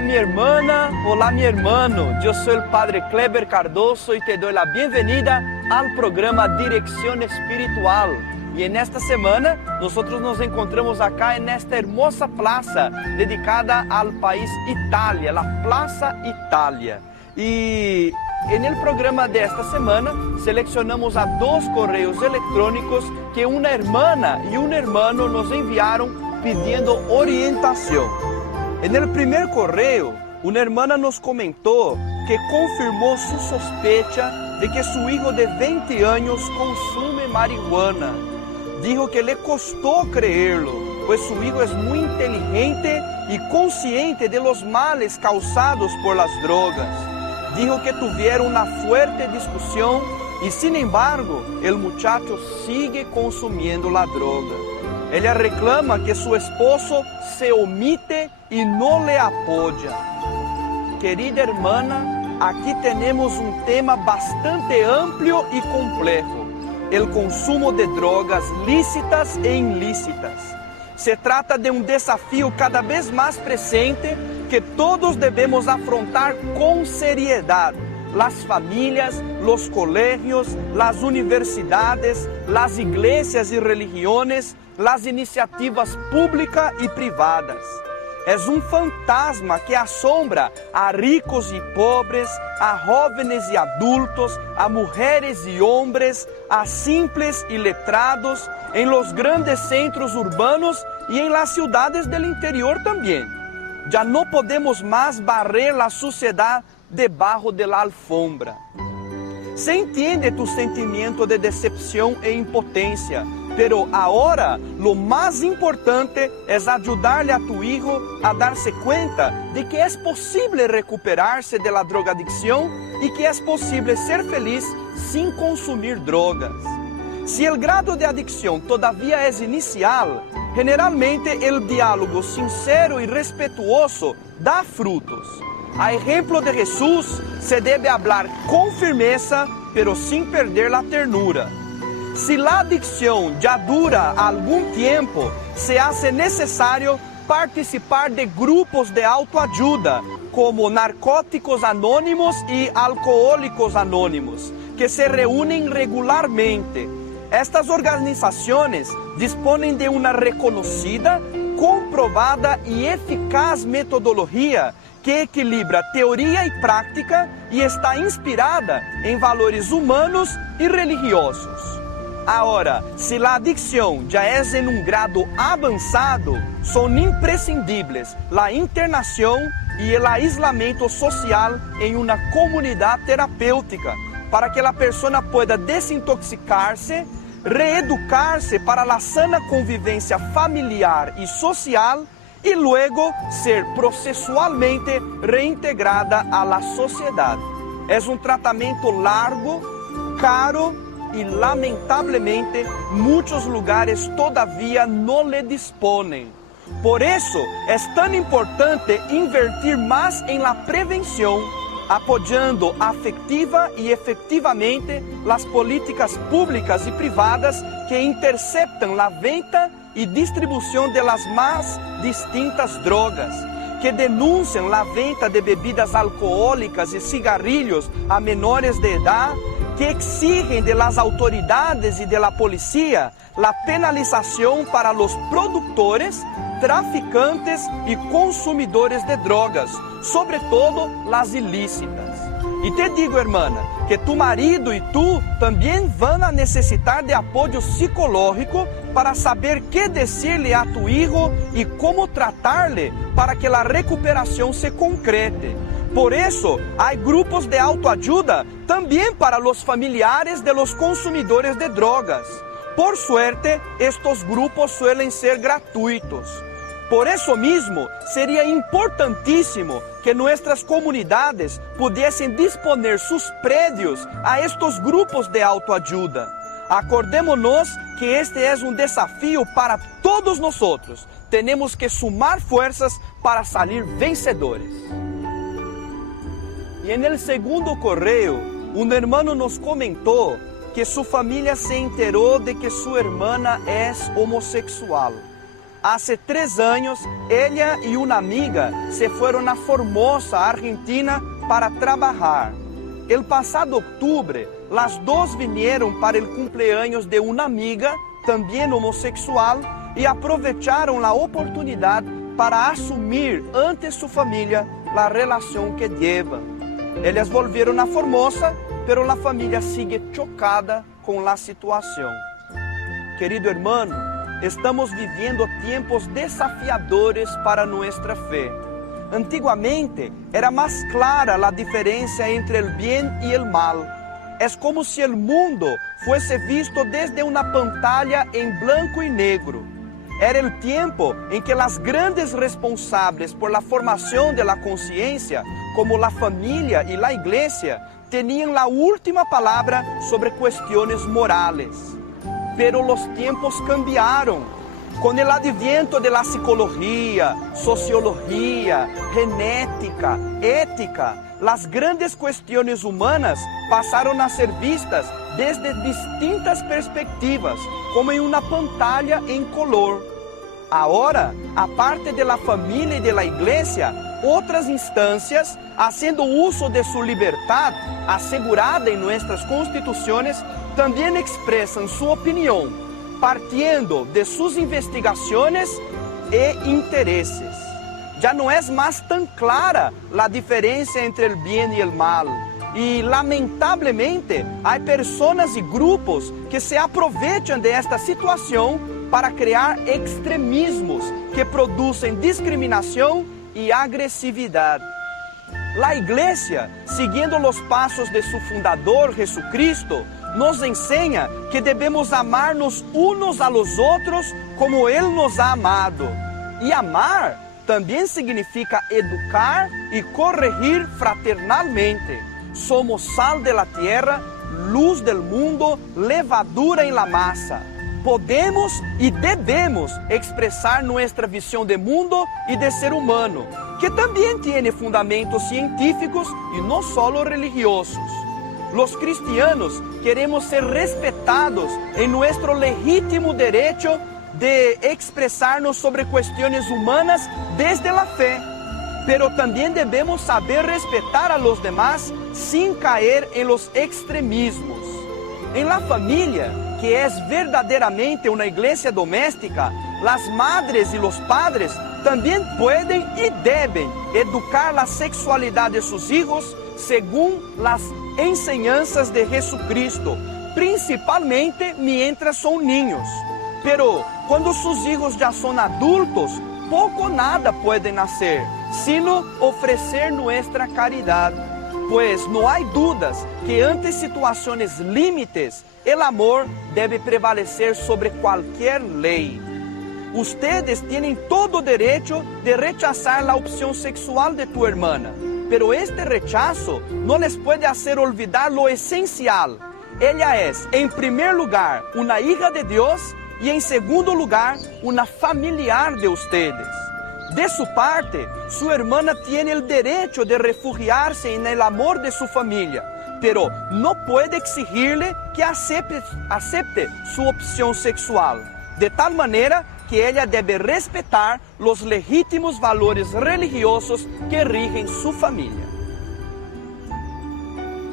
Hola mi hermana, hola mi hermano, yo soy el Padre Kleber Cardoso y te doy la bienvenida al programa Dirección Espiritual. Y en esta semana nosotros nos encontramos acá en esta hermosa plaza dedicada al país Italia, la Plaza Italia. Y en el programa de esta semana seleccionamos a dos correos electrónicos que una hermana y un hermano nos enviaron pidiendo orientación. En el primer correo, una hermana nos comentó que confirmó su sospecha de que su hijo de 20 años consume marihuana. Dijo que le costó creerlo, pues su hijo es muy inteligente y consciente de los males causados por las drogas. Dijo que tuvieron una fuerte discusión y sin embargo el muchacho sigue consumiendo la droga. Ella reclama que su esposo se omite y no le apoya. Querida hermana, aquí tenemos un tema bastante amplio y complejo: el consumo de drogas lícitas e ilícitas. Se trata de un desafío cada vez más presente que todos debemos afrontar con seriedad. Las familias, los colegios, las universidades, las iglesias y religiones, las iniciativas públicas y privadas. Es un fantasma que asombra a ricos y pobres, a jóvenes y adultos, a mujeres y hombres, a simples y letrados, en los grandes centros urbanos y en las ciudades del interior también. Ya no podemos más barrer la suciedad debajo de la alfombra. Se entiende tu sentimiento de decepción e impotencia, pero ahora lo más importante es ayudarle a tu hijo a darse cuenta de que es posible recuperarse de la drogadicción y que es posible ser feliz sin consumir drogas. Si el grado de adicción todavía es inicial, generalmente el diálogo sincero y respetuoso da frutos. A ejemplo de Jesús, se debe hablar con firmeza, pero sin perder la ternura. Si la adicción ya dura algún tiempo, se hace necesario participar de grupos de autoayuda, como Narcóticos Anónimos y Alcohólicos Anónimos, que se reúnen regularmente. Estas organizaciones disponen de una reconocida, comprobada y eficaz metodología que equilibra teoría y práctica y está inspirada en valores humanos y religiosos. Ahora, si la adicción ya es en un grado avanzado, son imprescindibles la internación y el aislamiento social en una comunidad terapéutica para que la persona pueda desintoxicarse, reeducarse para la sana convivencia familiar y social y luego ser procesualmente reintegrada a la sociedad. Es un tratamiento largo, caro y lamentablemente muchos lugares todavía no le disponen. Por eso es tan importante invertir más en la prevención, apoyando afectiva y efectivamente las políticas públicas y privadas que interceptan la venta y distribución de las más distintas drogas, que denuncian la venta de bebidas alcohólicas y cigarrillos a menores de edad, que exigen de las autoridades y de la policía la penalización para los productores, traficantes y consumidores de drogas, sobre todo las ilícitas. Y te digo, hermana, que tu marido y tú también van a necesitar de apoyo psicológico para saber qué decirle a tu hijo y cómo tratarle para que la recuperación se concrete. Por eso hay grupos de autoayuda también para los familiares de los consumidores de drogas. Por suerte, estos grupos suelen ser gratuitos. Por eso mismo, sería importantísimo que nuestras comunidades pudiesen disponer sus predios a estos grupos de autoayuda. Acordémonos que este es un desafío para todos nosotros. Tenemos que sumar fuerzas para salir vencedores. Y en el segundo correo, un hermano nos comentó que su familia se enteró de que su hermana es homosexual. Hace 3 años, ella y una amiga se fueron a Formosa, Argentina, para trabajar. El pasado octubre, las dos vinieron para el cumpleaños de una amiga, también homosexual, y aprovecharon la oportunidad para asumir ante su familia la relación que llevan. Ellas volvieron a Formosa, pero la familia sigue chocada con la situación. Querido hermano, estamos viviendo tiempos desafiadores para nuestra fe. Antiguamente era más clara la diferencia entre el bien y el mal. Es como si el mundo fuese visto desde una pantalla en blanco y negro. Era el tiempo en que las grandes responsables por la formación de la conciencia, como la familia y la iglesia, tenían la última palabra sobre cuestiones morales. Pero los tiempos cambiaron. Con el adviento de la psicología, sociología, genética, ética, las grandes cuestiones humanas pasaron a ser vistas desde distintas perspectivas, como en una pantalla en color. Ahora, aparte de la familia y de la iglesia, otras instancias, haciendo uso de su libertad asegurada en nuestras constituciones, también expresan su opinión, partiendo de sus investigaciones e intereses. Ya no es más tan clara la diferencia entre el bien y el mal. Y lamentablemente hay personas y grupos que se aprovechan de esta situación para crear extremismos que producen discriminación y agresividad. La iglesia, siguiendo los pasos de su fundador Jesucristo, nos enseña que debemos amarnos unos a los otros como Él nos ha amado. Y amar también significa educar y corregir fraternalmente. Somos sal de la tierra, luz del mundo, levadura en la masa. Podemos y debemos expresar nuestra visión de mundo y de ser humano, que también tiene fundamentos científicos y no solo religiosos. Los cristianos queremos ser respetados en nuestro legítimo derecho de expresarnos sobre cuestiones humanas desde la fe, pero también debemos saber respetar a los demás sin caer en los extremismos. En la familia, que es verdaderamente una iglesia doméstica, las madres y los padres también pueden y deben educar la sexualidad de sus hijos según las enseñanzas de Jesucristo, principalmente mientras son niños. Pero cuando sus hijos ya son adultos, poco o nada pueden hacer, sino ofrecer nuestra caridad. Pues no hay dudas que ante situaciones límites, el amor debe prevalecer sobre cualquier ley. Ustedes tienen todo derecho de rechazar la opción sexual de tu hermana, pero este rechazo no les puede hacer olvidar lo esencial. Ella es, en primer lugar, una hija de Dios y en segundo lugar, una familiar de ustedes. De su parte, su hermana tiene el derecho de refugiarse en el amor de su familia, pero no puede exigirle que acepte su opción sexual, de tal manera que ella debe respetar los legítimos valores religiosos que rigen su familia.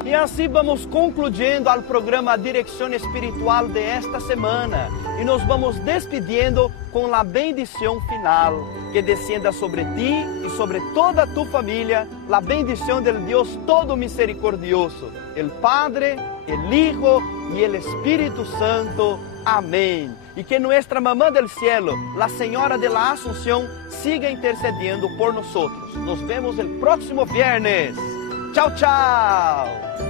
E assim vamos concluindo o programa Direção Espiritual de esta semana. E nos vamos despedindo com a bendição final. Que descienda sobre ti e sobre toda tu família a bendição del Deus Todo Misericordioso, el Padre, el Hijo e el Espírito Santo. Amém. E que nuestra Mamã del Cielo, la Señora de la Asunción, siga intercediendo por nosotros. Nos vemos el próximo viernes. Tchau, tchau.